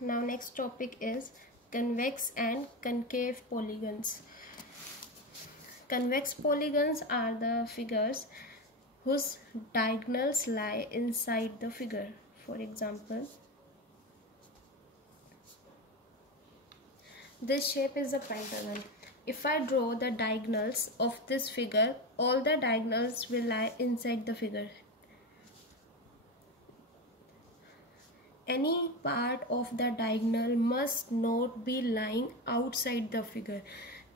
Now next topic is convex and concave polygons. Convex polygons are the figures whose diagonals lie inside the figure. For example, this shape is a pentagon. If I draw the diagonals of this figure, all the diagonals will lie inside the figure. Any part of the diagonal must not be lying outside the figure.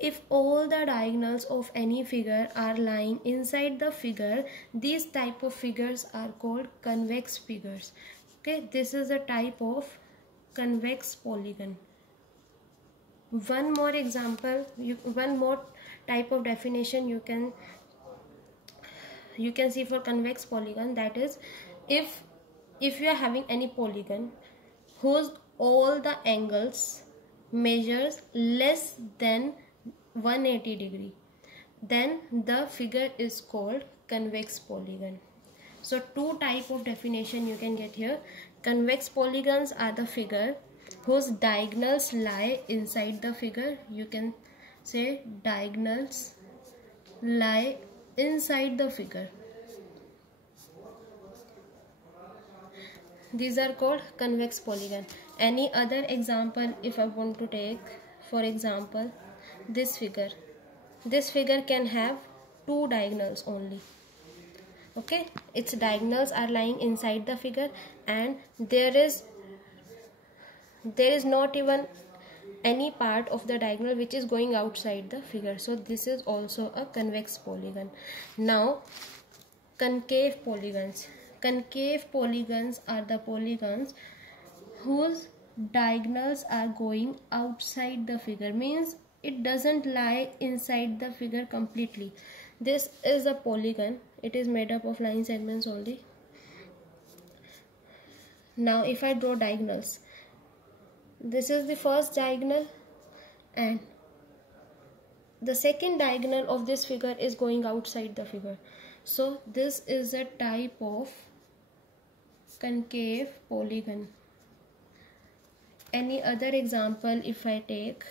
If all the diagonals of any figure are lying inside the figure, these type of figures are called convex figures. Okay, this is a type of convex polygon. One more example, one more type of definition you can see for convex polygon, that is, if you are having any polygon whose all the angles measures less than 180 degree, then the figure is called convex polygon. So two type of definition you can get here. Convex polygons are the figure whose diagonals lie inside the figure. You can say diagonals lie inside the figure. These are called convex polygon. Any other example if I want to take, for example, this figure. This figure can have two diagonals only. Okay, its diagonals are lying inside the figure, and there is not even any part of the diagonal which is going outside the figure. So this is also a convex polygon. Now concave polygons. Concave polygons are the polygons whose diagonals are going outside the figure, means it doesn't lie inside the figure completely. This is a polygon. It is made up of line segments only. Now if I draw diagonals, this is the first diagonal and the second diagonal of this figure is going outside the figure. So this is a type of concave polygon. Any other example if I take,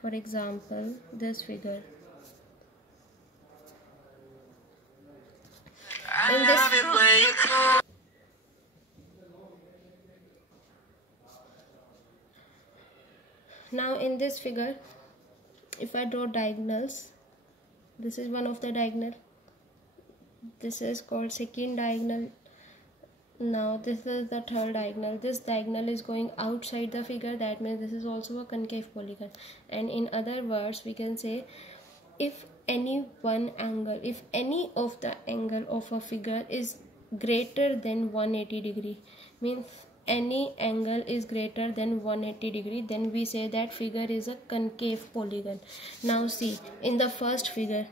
for example, this figure. Now in this figure, if I draw diagonals, this is one of the diagonal. This is called second diagonal. Now this is the third diagonal. This diagonal is going outside the figure. That means this is also a concave polygon. And in other words, we can say if any of the angle of a figure is greater than 180 degree, means any angle is greater than 180 degree, then we say that figure is a concave polygon. Now see, in the first figure,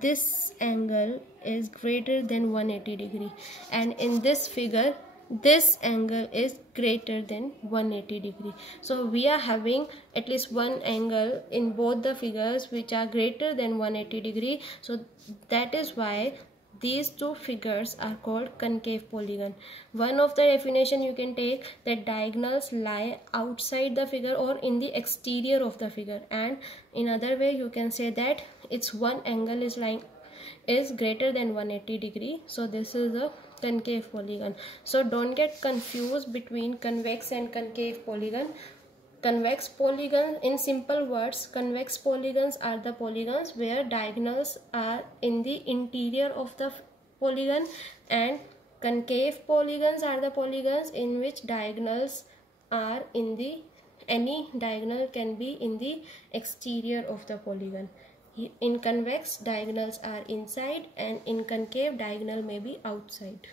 this angle is greater than 180 degree, and in this figure this angle is greater than 180 degree. So we are having at least one angle in both the figures which are greater than 180 degree. So that is why these two figures are called concave polygon. One of the definition you can take, that diagonals lie outside the figure or in the exterior of the figure, and in other way you can say that its one angle is greater than 180 degree. So this is a concave polygon. So don't get confused between convex and concave polygon. Convex polygon, in simple words, convex polygons are the polygons where diagonals are in the interior of the polygon, and concave polygons are the polygons in which diagonals are in the, any diagonal can be in the exterior of the polygon. In convex, diagonals are inside, and in concave, diagonal may be outside.